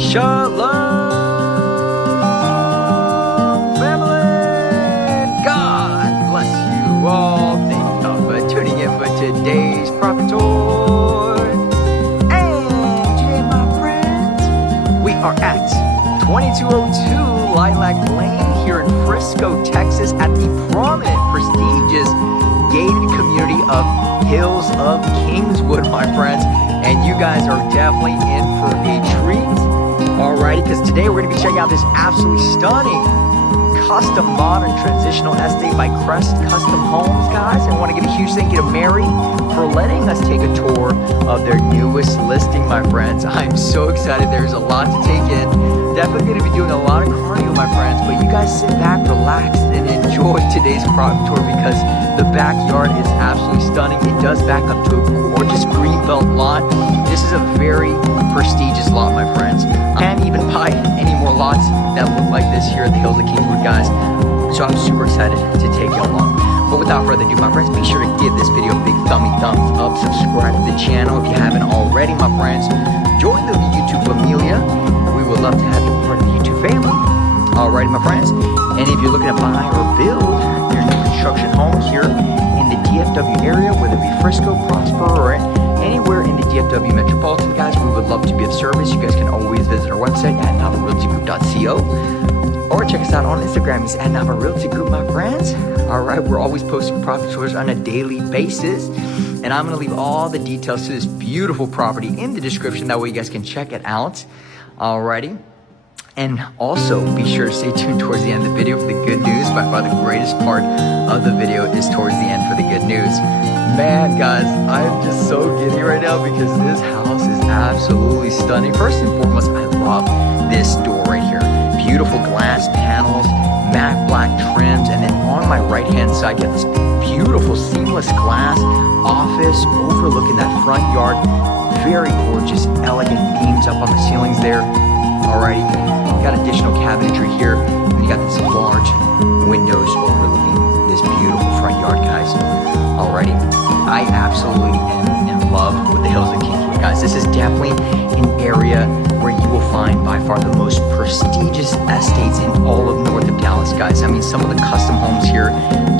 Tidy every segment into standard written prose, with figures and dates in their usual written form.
Shalom, family! God bless you all. Thank you for tuning in for today's prophet tour. And today, my friends, we are at 2202 Lilac Lane here in Frisco, Texas, at the prominent, prestigious, gated community of Hills of Kingswood, my friends. And you guys are definitely in for a treat. Alrighty, because today we're going to be checking out this absolutely stunning custom modern transitional estate by Crest Custom Homes, guys. And I want to give a huge thank you to Mary for letting us take a tour of their newest listing, my friends. I'm so excited. There's a lot to take in. Definitely going to be doing a lot of cardio, my friends. But you guys sit back, relax, and enjoy today's property tour because the backyard is absolutely stunning. It does back up to a gorgeous greenbelt lot. This is a very prestigious lot, my friends. I can't even buy any more lots that look like this here at the Hills of Kingswood, guys. So I'm super excited to take you along. But without further ado, my friends, make sure to give this video a big thumbs up. Subscribe to the channel if you haven't already, my friends. Join the YouTube familia. We would love to have you part of the YouTube family. Alrighty, my friends. And if you're looking to buy or build your new construction home here in the DFW area, whether it be Frisco, Prosper, or anywhere in the DFW metropolitan, guys, we would love to be of service. You guys can always visit our website at navarealtygroup.co or check us out on Instagram. It's at Nava Realty Group, my friends. All right, we're always posting property tours on a daily basis, and I'm going to leave all the details to this beautiful property in the description. That way you guys can check it out. Alrighty. And also be sure to stay tuned towards the end of the video for the good news. By far the greatest part of the video is towards the end for the good news. Man, guys, I'm just so giddy right now because this house is absolutely stunning. First and foremost, I love this door right here. Beautiful glass panels, matte black trims, and then on my right hand side you have this beautiful seamless glass office overlooking that front yard. Very gorgeous, elegant beams up on the ceilings there. Alrighty, got additional cabinetry here, and you got these large windows overlooking this beautiful front yard, guys. Alrighty, I absolutely am in love with the Hills of Kingswood, guys. This is definitely an area where you will find by far the most prestigious estates in all of north of Dallas, guys. I mean, some of the custom homes here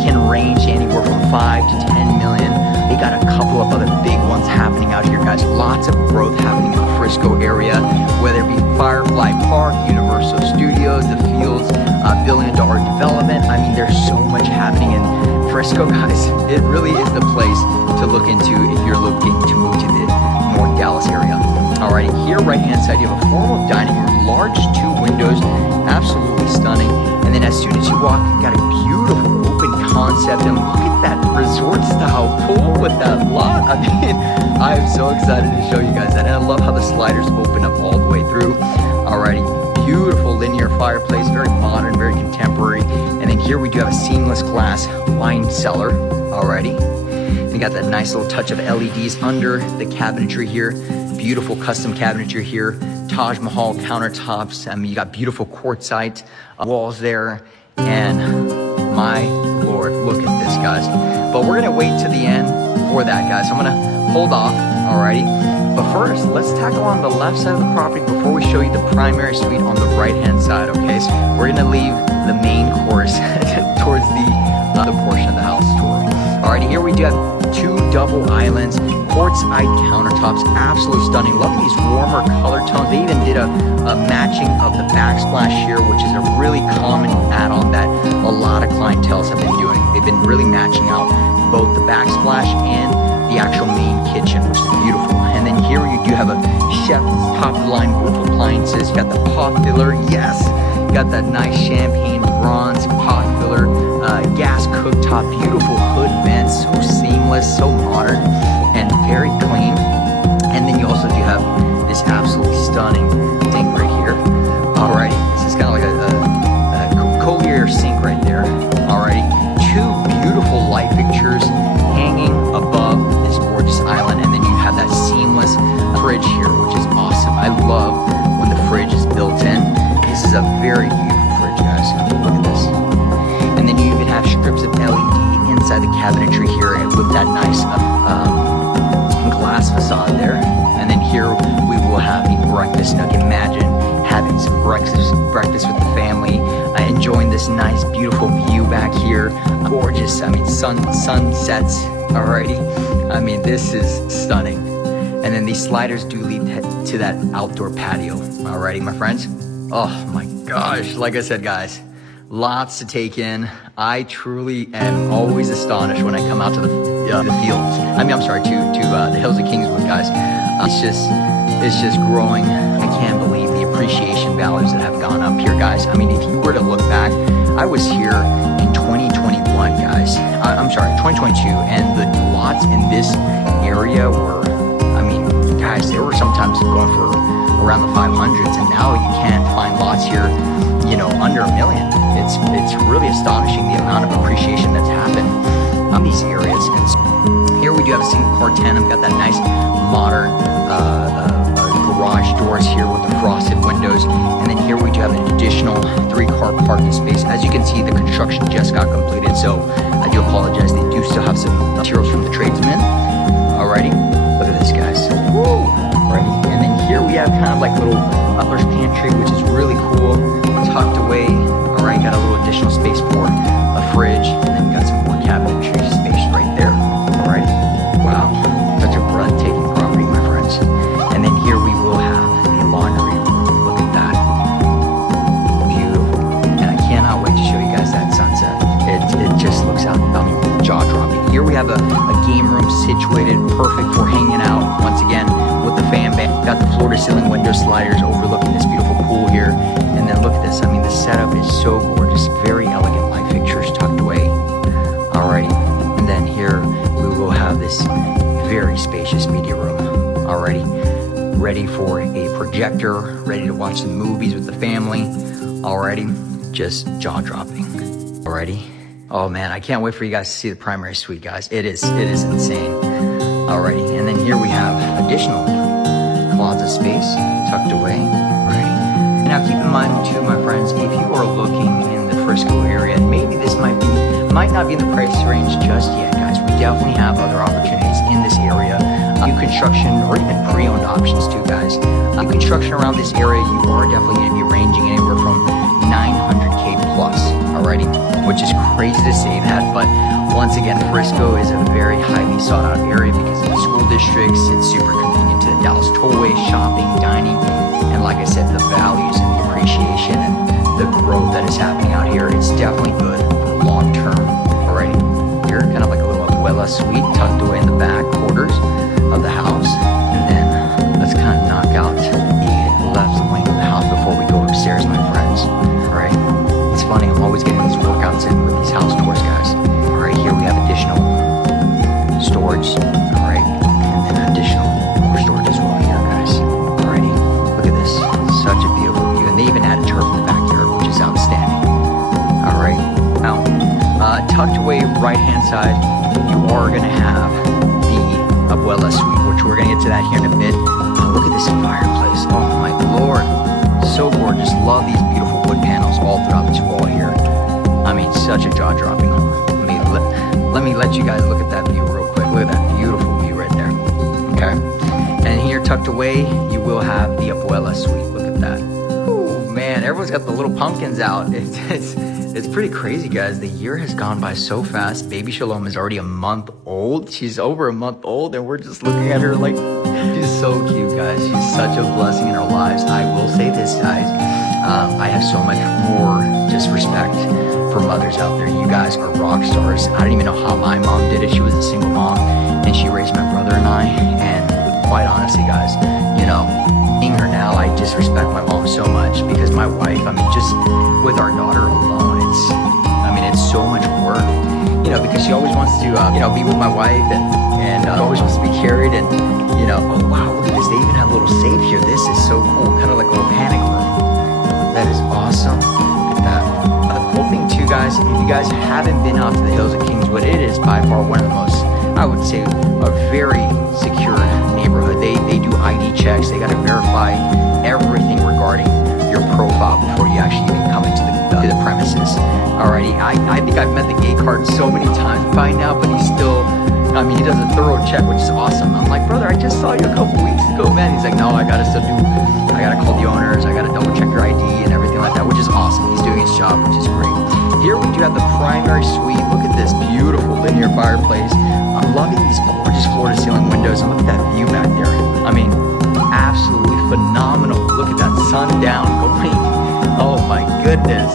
can range anywhere from 5 to 10 million. They got a couple of other big ones happening out here, guys. Lots of growth happening in the Frisco area, whether it be Firefly Park, Universal Studios, the Fields, $1 billion development. I mean, there's so much happening in Frisco, guys. It really is the place to look into if you're looking to move to the North Dallas area. Alrighty, here right-hand side, you have a formal dining room, large 2 windows, absolutely stunning. And then as soon as you walk, you got a beautiful open concept, and look at that resort-style pool with that lot. I mean, I am so excited to show you guys that, and I love how the sliders open up all the way through. Alrighty, beautiful linear fireplace, very modern, very contemporary. And then here we do have a seamless glass wine cellar. Alrighty, and you got that nice little touch of LEDs under the cabinetry here. Beautiful custom cabinetry here, Taj Mahal countertops. I mean, you got beautiful quartzite walls there, and my Lord, look at this, guys. But we're gonna wait to the end for that, guys. So I'm gonna hold off, alrighty. But first, let's tackle on the left side of the property before we show you the primary suite on the right-hand side, okay? So we're gonna leave the main course towards the portion of the house tour. Alrighty, here we do have 2 double islands, quartzite countertops, absolutely stunning. Love these warmer color tones. They even did a matching of the backsplash here, which is a really common add-on that a lot of clienteles have been doing. They've been really matching out both the backsplash and the actual main kitchen, which is beautiful. And then here you do have a chef's top-of-the-line roof appliances. You got the pot filler, yes. You got that nice champagne bronze pot filler, gas cooktop, beautiful hood vents, so seamless, so modern, and very clean. And then you also do have this absolutely stunning thing right here. Alrighty, this is kind of like a Collier sink right there. Alrighty, 2 beautiful light fixtures hanging above this gorgeous island, and then you have that seamless fridge here, which is awesome. I love when the fridge is built in. This is a very beautiful fridge, guys. Look at this. And then you even have strips of LED inside the cabinetry here with that nice glass facade there. And then here we will have the breakfast nook. And having some breakfast with the family, enjoying this nice, beautiful view back here. Gorgeous, I mean, sunsets, alrighty. I mean, this is stunning. And then these sliders do lead to that outdoor patio, alrighty, my friends. Oh my gosh, like I said, guys, lots to take in. I truly am always astonished when I come out to the fields. I mean, I'm sorry, to the Hills of Kingswood, guys. It's just growing. I can't believe the appreciation values that have gone up here, guys. I mean, if you were to look back, I was here in 2021, guys. I'm sorry, 2022, and the lots in this area were, I mean, guys, they were sometimes going for around the 500s, and now you can't find lots here, you know, under $1 million. It's really astonishing the amount of appreciation that's happened in these areas. And so here we do have a single car tandem, got that nice modern garage doors here with the frosted windows, and then here we do have an additional 3-car parking space. As you can see, the construction just got completed, so I do apologize. They do still have some materials from the tradesmen. Alrighty, look at this, guys. Woo! Alrighty, and then here we have kind of like a little butler's pantry, which is really cool, tucked away. Alright, got a little additional space for a fridge, and then got some more cabinetry space right there. Alright, wow, such a breathtaking property, my friends. And then here we will have a laundry room. Look at that, beautiful. And I cannot wait to show you guys that sunset. It just looks out, I mean, jaw-dropping. Here we have a game room situated, perfect for hanging out once again with the fan base. Got the floor-to-ceiling window sliders overlooking this beautiful pool here. And then look at this. I mean, the setup is so gorgeous. Very elegant light fixtures tucked away. Alrighty. And then here we will have this very spacious media room. Alrighty. Ready for a projector. Ready to watch some movies with the family. Alrighty. Just jaw-dropping. Alrighty. Oh man, I can't wait for you guys to see the primary suite, guys. It is insane. Alrighty. And then here we have additional closet space tucked away. Alrighty. Now keep in mind too, my friends, if you are looking in the Frisco area, and maybe this might not be in the price range just yet, guys. We definitely have other opportunities in this area. New construction or even pre-owned options too, guys. New construction around this area, you are definitely going to be ranging anywhere from 900K plus, alrighty, which is crazy to say that, but once again, Frisco is a very highly sought out area because of the school districts. It's super convenient to the Dallas tollway, shopping, dining, and like I said, the values and the appreciation and the growth that is happening out here. It's definitely good for long term. Alrighty, here kind of like a little abuela suite tucked away in the back quarters of the house, and then let's kind of knock out the left wing of the house before we go upstairs, my friends. Alright, it's funny, I'm always getting these workouts in with these house tours, guys. Alright, here we have additional storage. Alright, and then additional more storage as well here, guys. Alrighty, look at this, such a beautiful view, and they even added turf in the backyard, which is outstanding. Alright, now tucked away right hand side, you are going to have the abuela suite, which we're going to get to that here in a bit. Look at this fireplace, oh my lord, so gorgeous. Love these beautiful wood panels all throughout this wall here. I mean, such a jaw-dropping home. Let me let you guys look at that view real quick. Look at that beautiful view right there. Okay, and here tucked away, you will have the abuela suite. Look at that. Oh man, everyone's got the little pumpkins out. It's pretty crazy, guys. The year has gone by so fast. Baby Shalom is already a month old. She's over a month old, and we're just looking at her like she's so cute, guys. She's such a blessing in our lives. I will say this, guys. I have so much more just respect for mothers out there. You guys are rock stars. I don't even know how my mom did it. She was a single mom, and she raised my brother and I. And quite honestly, guys, you know, being her now, I just respect my mom so much because my wife, I mean, just with our daughter alone, it's so much work, you know, because she always wants to, you know, be with my wife and always wants to be carried, and, you know, oh wow, look at this, they even have a little safe here. This is so cool, kind of like a little panic room. That is awesome. Look at that. The cool thing too, guys, if you guys haven't been out to the Hills of Kingswood, it is by far one of the most, I would say, a very secure neighborhood. They do ID checks. They got to verify everything regarding your profile before you actually even come into the premises. Alrighty, I think I've met the gate card so many times by now, but he's still, I mean, he does a thorough check, which is awesome. I'm like, brother, I just saw you a couple weeks ago, man. He's like, no, I gotta call the owners, I gotta double check job, which is great. Here we do have the primary suite. Look at this beautiful linear fireplace. I'm loving these gorgeous floor-to-ceiling windows, and look at that view back there. I mean, absolutely phenomenal. Look at that sundown going. Oh my goodness.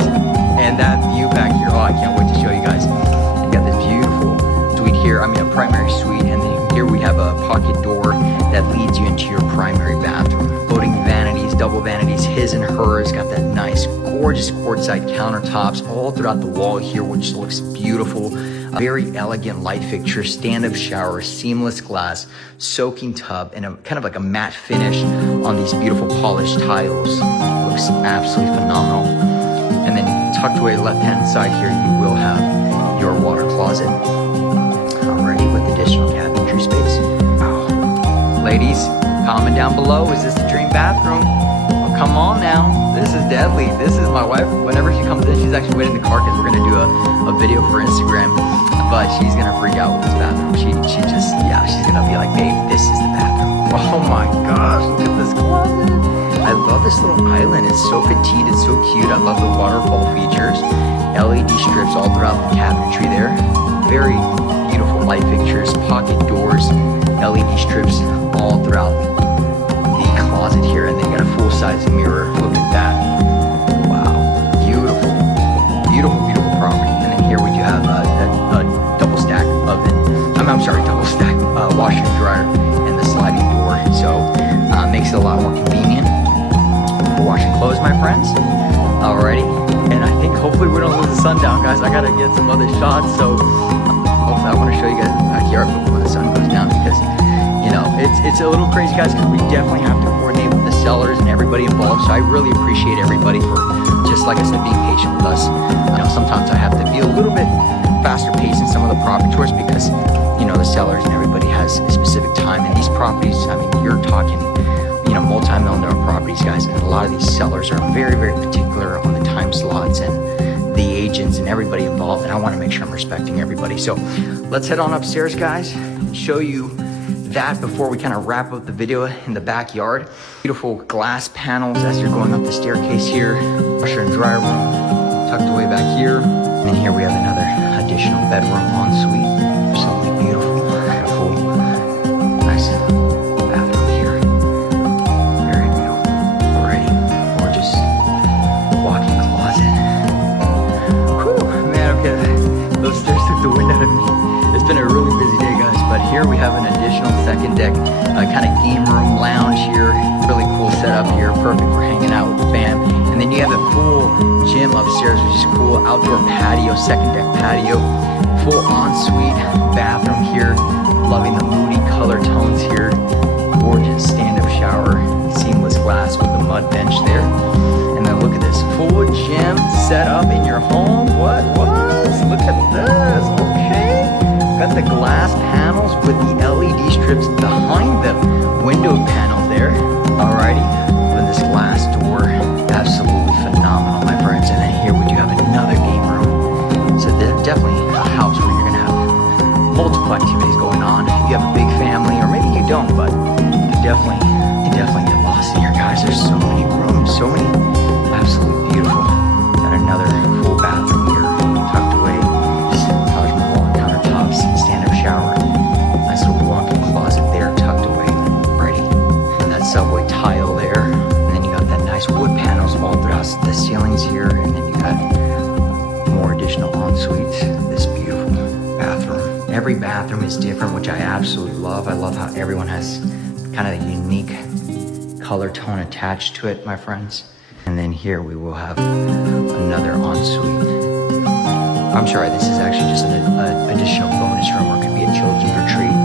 And that view back here. Oh, I can't wait to show you guys. You got this beautiful suite here. I mean, a primary suite, and then here we have a pocket door that leads you into your primary bathroom. Floating vanities, double vanities, his and hers. Got that nice, gorgeous quartzite countertops all throughout the wall here, which looks beautiful. A very elegant light fixture, stand-up shower, seamless glass, soaking tub, and a kind of like a matte finish on these beautiful polished tiles. Looks absolutely phenomenal. And then tucked away left-hand side here, you will have your water closet. Alrighty, with additional cabinetry space. Wow. Ladies, comment down below, is this the dream bathroom? Oh, come on now, this is deadly. This is my wife. Whenever she comes in, she's actually waiting in the car because we're gonna do a video for Instagram. But she's gonna freak out with this bathroom. She just, yeah, she's gonna be like, babe, this is the bathroom. Oh my gosh, look at this closet. I love this little island. It's so petite, it's so cute. I love the waterfall features. LED strips all throughout the cabinetry there. Very beautiful light fixtures, pocket doors, LED strips all throughout the closet here. And then you got a full-size mirror. Look at that. Wow, beautiful, beautiful, beautiful property. And then here we do have a double stack oven. I'm sorry, double stack washer and dryer and the sliding door. So makes it a lot more convenient for washing clothes, my friends. Alrighty, and I think hopefully we don't lose the sun down, guys. I gotta get some other shots, so hopefully I want to show you guys the backyard before the sun goes down, because you know it's a little crazy, guys, because we definitely have to coordinate with the sellers and everybody involved. So I really appreciate everybody for, just like I said, being patient with us. You know, sometimes I have to be a little bit faster pace in some of the property tours because, you know, the sellers and everybody has a specific time. And these properties, I mean, you're talking, you know, multi-million-dollar properties, guys, and a lot of these sellers are very, very particular on the time slots and the agents and everybody involved, and I want to make sure I'm respecting everybody. So let's head on upstairs, guys, and show you that before we kind of wrap up the video in the backyard. Beautiful glass panels as you're going up the staircase here. Washer and dryer room tucked away back here. And then here we have another additional bedroom ensuite. Absolutely beautiful. Beautiful. Nice bathroom here. Very beautiful. Alrighty. Gorgeous walk-in closet. Whew, man, okay. Those stairs took the wind out of me. It's been a really busy day, guys, but here we have an additional second deck, kind of game room lounge here. Really cool setup here, perfect for hanging out with the fam. And then you have a full gym upstairs, which is cool. Outdoor patio, second deck patio, full ensuite bathroom here. Loving the moody color tones here. Gorgeous stand-up shower, seamless glass with the mud bench there. And then look at this full gym set up in your home. What? Look at this. Okay. Got the glass panels with the LED strips behind the window panels there. Alrighty, with this glass door, absolutely phenomenal, my friends. And then here we do have another game room. So definitely a house where you're gonna have multiple activities going on. If you have a big family, or maybe you don't, but you can definitely get lost in here, guys. There's so many rooms, so many, absolutely beautiful. Got another full bathroom here, tucked away. Stand-up shower, nice little walk-in closet there, tucked away, ready. And that subway tile there, and then you got that nice wood panels all throughout the ceilings here, and then you got more additional en-suites. This beautiful bathroom. Every bathroom is different, which I absolutely love. I love how everyone has kind of a unique color tone attached to it, my friends. And then here we will have another en-suite. I'm sorry, this is actually just an additional bonus room, or it could be a children's retreat.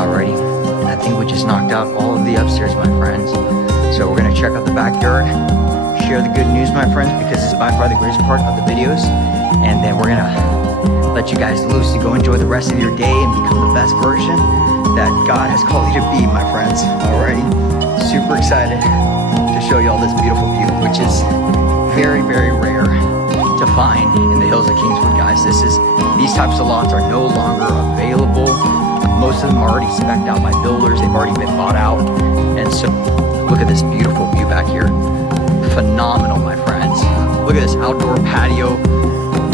Alrighty, and I think we just knocked out all of the upstairs, my friends. So we're gonna check out the backyard, share the good news, my friends, because it's by far the greatest part of the videos. And then we're gonna let you guys loose to go enjoy the rest of your day and become the best version that God has called you to be, my friends. Alrighty, super excited to show you all this beautiful view, which is very, very rare to find in the Hills of Kingswood, guys. These types of lots are no longer available. Most of them are already spec'd out by builders. They've already been bought out. And so look at this beautiful view back here. Phenomenal, my friends. Look at at this outdoor patio.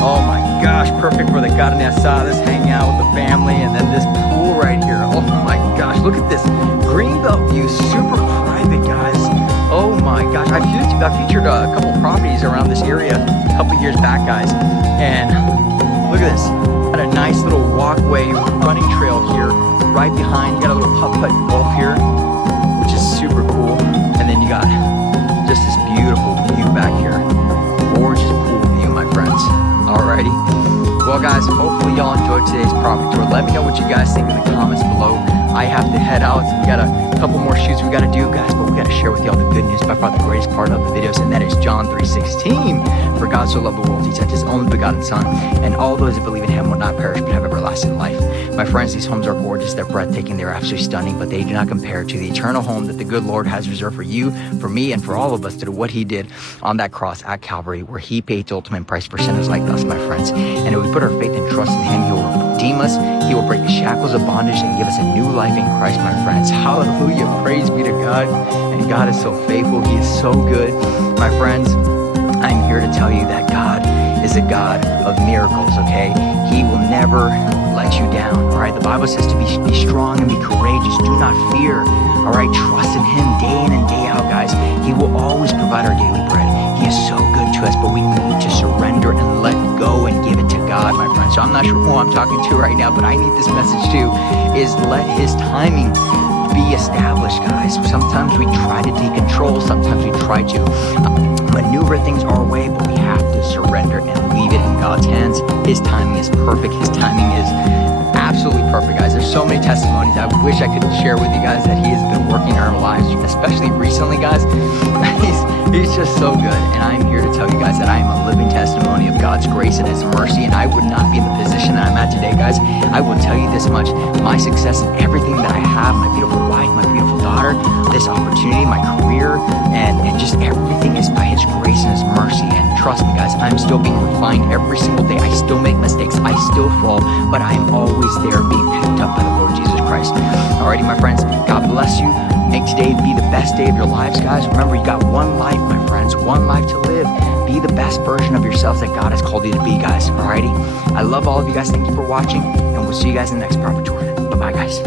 Oh my gosh, perfect for the carne asadas, hang out with the family, and then this pool right here. Oh my gosh, look at this greenbelt view, super private, guys. Oh my gosh, I featured a couple properties around this area a couple years back, guys, and look at this. Got a nice little walkway, running trail here, right behind. You got a little putt-putt golf here, which is super cool, and then you got just this beautiful view back here. Gorgeous pool view, my friends. Alrighty. Well, guys, hopefully y'all enjoyed today's property tour. Let me know what you guys think in the comments below. I have to head out. We got a couple more shoots we got to do, guys, but we got to share with y'all the good news, by far the greatest part of the videos, and that is John 3:16. For God so loved the world, he sent his only begotten Son, and all those that believe in him will not perish but have everlasting life. My friends, these homes are gorgeous. They're breathtaking. They're absolutely stunning, but they do not compare to the eternal home that the good Lord has reserved for you, for me, and for all of us through what he did on that cross at Calvary, where he paid the ultimate price for sinners like us, my friends. And if we put our faith and trust in him, he will redeem us. He will break the shackles of bondage and give us a new life in Christ, my friends. Hallelujah. Praise be to God. And God is so faithful. He is so good. My friends, I'm here to tell you that God is a God of miracles, okay? He will never let you down, all right? The Bible says to be strong and be courageous. Do not fear, all right? Trust in him day in and day out, guys. He will always provide our daily bread. He is so good to us, but we need to surrender and let go and give it to God, my friends. So I'm not sure who I'm talking to right now, but I need this message too, is let his timing be established, guys. Sometimes we try to take control. Sometimes we try to maneuver things our way, but we have to surrender and leave it in God's hands. His timing is perfect. His timing is absolutely perfect, guys. There's so many testimonies I wish I could share with you guys that he has been working in our lives, especially recently, guys. He's just so good, and I'm here to tell you guys that I am a living testimony of God's grace and his mercy, and I would not be in the position that I'm at today, guys. I will tell you this much: my success and everything that I have, my beautiful wife, my beautiful daughter, this opportunity, my career, and just everything is by his grace and his mercy. And trust me, guys, I'm still being refined every single day. I still make mistakes, I still fall, but I am always there being picked up by the Lord Jesus Christ. Alrighty, my friends, God bless you. Make today be the best day of your lives, guys. Remember, you got one life, my friends, one life to live. Be the best version of yourselves that God has called you to be, guys. Alrighty, I love all of you guys. Thank you for watching, and we'll see you guys in the next property tour. Bye-bye, guys.